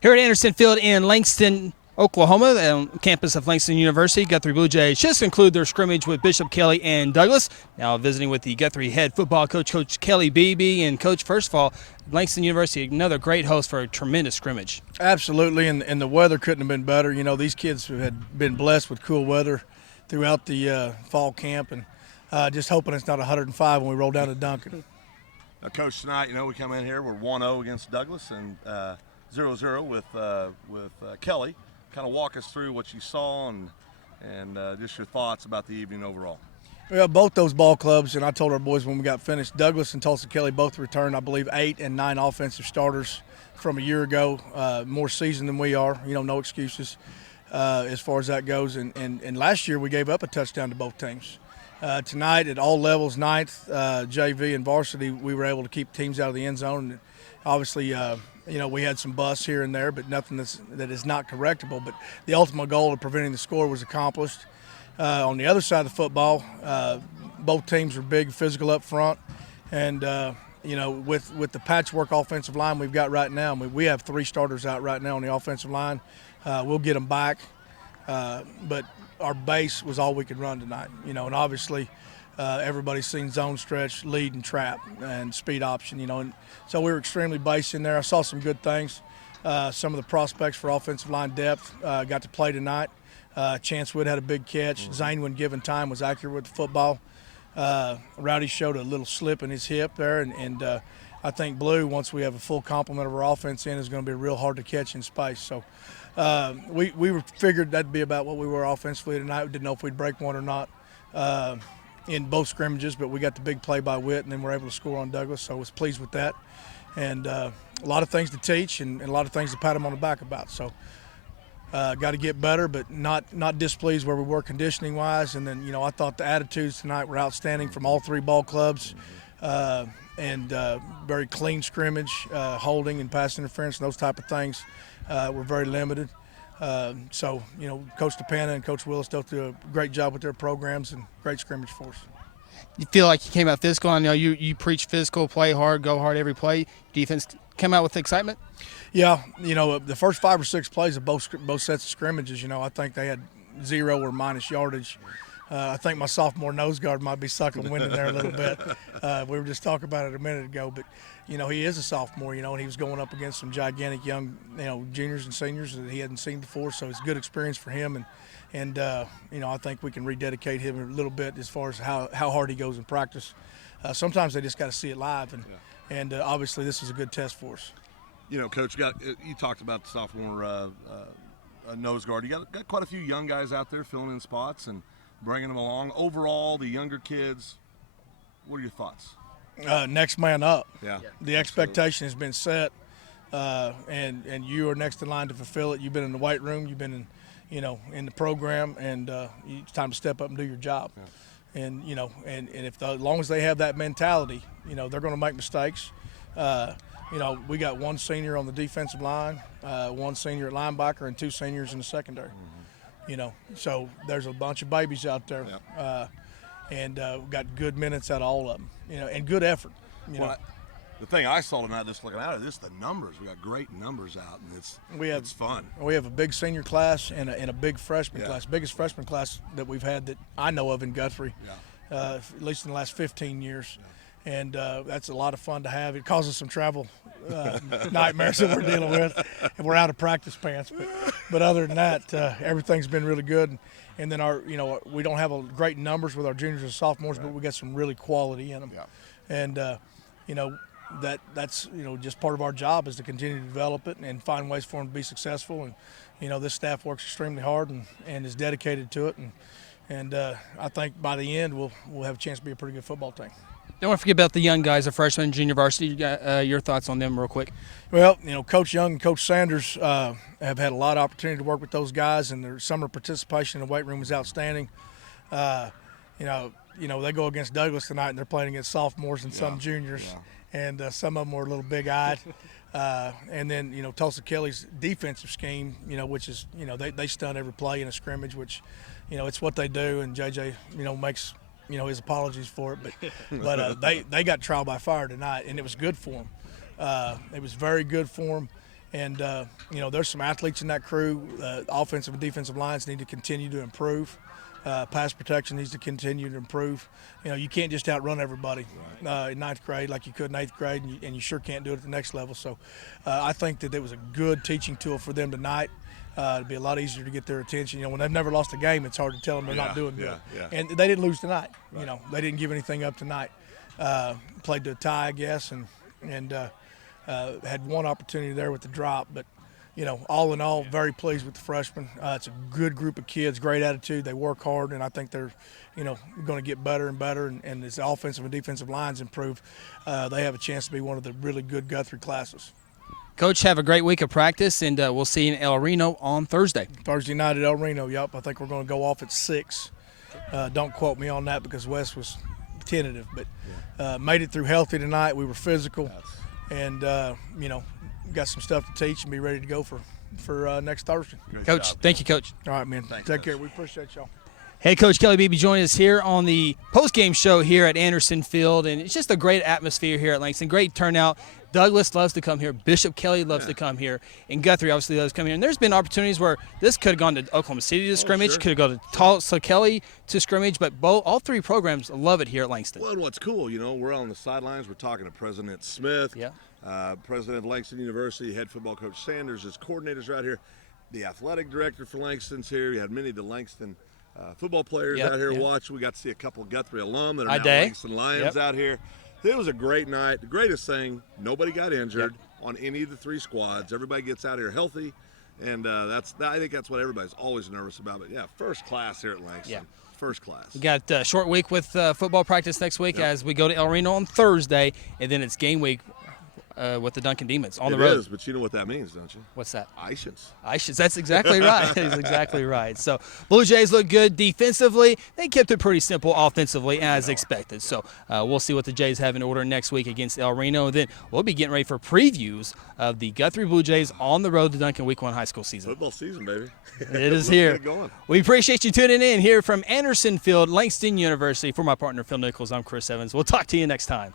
Here at Anderson Field in Langston, Oklahoma, the campus of Langston University, Guthrie Blue Jays just conclude their scrimmage with Bishop, Kelley, and Douglas. Now visiting with the Guthrie head football coach, Coach Kelley Beebe. And Coach, first of all, Langston University, another great host for a tremendous scrimmage. Absolutely, and the weather couldn't have been better. You know, these kids had been blessed with cool weather throughout the fall camp, and just hoping it's not 105 when we roll down to Duncan. Now, Coach, tonight, we come in here, we're 1-0 against Douglas and 0-0 with Kelley. Kind of walk us through what you saw and just your thoughts about the evening overall. Well, both those ball clubs, and I told our boys when we got finished, Douglas and Tulsa Kelley both returned, I believe, 8 and 9 offensive starters from a year ago, more seasoned than we are, no excuses as far as that goes. And last year we gave up a touchdown to both teams. Tonight at all levels, 9th, JV and varsity, we were able to keep teams out of the end zone. And obviously, we had some busts here and there, but nothing that is not correctable. But the ultimate goal of preventing the score was accomplished. On the other side of the football, both teams were big, physical up front. And, with the patchwork offensive line we've got right now, we have 3 starters out right now on the offensive line. We'll get them back. But our base was all we could run tonight, and obviously everybody's seen zone stretch, lead and trap and speed option, and so we were extremely base in there. I saw some good things. Some of the prospects for offensive line depth got to play tonight. Chance Wood had a big catch. Zane, when given time, was accurate with the football. Rowdy showed a little slip in his hip there, and I think Blue, once we have a full complement of our offense in, is going to be real hard to catch in space. So we figured that'd be about what we were offensively tonight. We didn't know if we'd break one or not in both scrimmages, but we got the big play by Witt, and then we're able to score on Douglas, so I was pleased with that. And a lot of things to teach and a lot of things to pat him on the back about. So got to get better, but not displeased where we were conditioning-wise. And then, I thought the attitudes tonight were outstanding from all 3 ball clubs. And very clean scrimmage, holding and pass interference and those type of things were very limited. So, Coach DePana and Coach Willis do a great job with their programs and great scrimmage for us. You feel like you came out physical? I know you preach physical, play hard, go hard every play. Defense come out with excitement? Yeah, the first 5 or 6 plays of both sets of scrimmages, I think they had 0 or minus yardage. I think my sophomore nose guard might be sucking wind in there a little bit. We were just talking about it a minute ago, but he is a sophomore, and he was going up against some gigantic young, juniors and seniors that he hadn't seen before. So it's a good experience for him, and I think we can rededicate him a little bit as far as how hard he goes in practice. Sometimes they just got to see it live, and obviously this is a good test for us. Coach, you talked about the sophomore nose guard. You got quite a few young guys out there filling in spots and bringing them along. Overall, the younger kids, what are your thoughts? Next man up. Yeah. The expectation has been set, and you are next in line to fulfill it. You've been in the weight room. You've been in the program, and it's time to step up and do your job. Yeah. And and if as long as they have that mentality, they're going to make mistakes. We got 1 senior on the defensive line, 1 senior at linebacker, and 2 seniors in the secondary. So there's a bunch of babies out there, and got good minutes out of all of them, and good effort. The thing I saw tonight, just looking at it, is the numbers. We got great numbers out, and it's fun. We have a big senior class and a big freshman class, biggest freshman class that we've had that I know of in Guthrie, at least in the last 15 years. And that's a lot of fun to have. It causes some travel nightmares that we're dealing with, and we're out of practice pants. But other than that, everything's been really good. And then we don't have great numbers with our juniors and sophomores, but we got some really quality in them. Yeah. And that's just part of our job is to continue to develop it and find ways for them to be successful. And this staff works extremely hard and is dedicated to it. And I think by the end we'll have a chance to be a pretty good football team. Don't want to forget about the young guys, the freshmen, junior varsity. You got your thoughts on them real quick. Well, Coach Young and Coach Sanders have had a lot of opportunity to work with those guys, and their summer participation in the weight room was outstanding. They go against Douglas tonight, and they're playing against sophomores and some juniors, and some of them were a little big-eyed. And then, Tulsa Kelley's defensive scheme, which is, they stun every play in a scrimmage, which, it's what they do, and JJ, makes – his apologies for it, but they got trial by fire tonight, and it was good for them. It was very good for them, And, there's some athletes in that crew. Offensive and defensive lines need to continue to improve. Pass protection needs to continue to improve. You can't just outrun everybody in ninth grade like you could in eighth grade, and you sure can't do it at the next level. So I think that it was a good teaching tool for them tonight. It'd be a lot easier to get their attention. When they've never lost a game, it's hard to tell them they're not doing good. And they didn't lose tonight. Right. They didn't give anything up tonight. Played to a tie, I guess, and had one opportunity there with the drop. But, all in all, very pleased with the freshmen. It's a good group of kids, great attitude. They work hard, and I think they're, going to get better and better. And as the offensive and defensive lines improve, they have a chance to be one of the really good Guthrie classes. Coach, have a great week of practice, and we'll see you in El Reno on Thursday. Thursday night at El Reno, yep. I think we're going to go off at 6. Don't quote me on that because Wes was tentative, but made it through healthy tonight. We were physical, and, got some stuff to teach and be ready to go for next Thursday. Great Coach, job. thank you, Coach. All right, man. Thanks, Take Coach. care. We appreciate y'all. Hey, Coach Kelley Beebe joining us here on the post-game show here at Anderson Field, and it's just a great atmosphere here at Langston. Great turnout. Douglas loves to come here. Bishop Kelley loves to come here. And Guthrie obviously loves to come here. And there's been opportunities where this could have gone to Oklahoma City to scrimmage, sure. could have gone to Tulsa Kelley to scrimmage, but all three programs love it here at Langston. Well, and what's cool, we're on the sidelines. We're talking to President Smith, President of Langston University, head football coach Sanders, his coordinators right here. The athletic director for Langston's here. You had many of the Langston football players out here watching. We got to see a couple of Guthrie alum that are now Langston Lions out here. It was a great night. The greatest thing, nobody got injured on any of the three squads. Everybody gets out here healthy, and I think that's what everybody's always nervous about. But, first class here at Langston. Yeah. First class. We got a short week with football practice next week as we go to El Reno on Thursday, and then it's game week with the Duncan Demons on the road. It is, but you know what that means, don't you? What's that? Ices. Ices. That's exactly right. That's exactly right. So Blue Jays look good defensively. They kept it pretty simple offensively as expected. So we'll see what the Jays have in order next week against El Reno. And then we'll be getting ready for previews of the Guthrie Blue Jays on the road to Duncan Week 1 high school season. Football season, baby. It is here. Get it going. We appreciate you tuning in here from Anderson Field, Langston University. For my partner, Phil Nichols, I'm Chris Evans. We'll talk to you next time.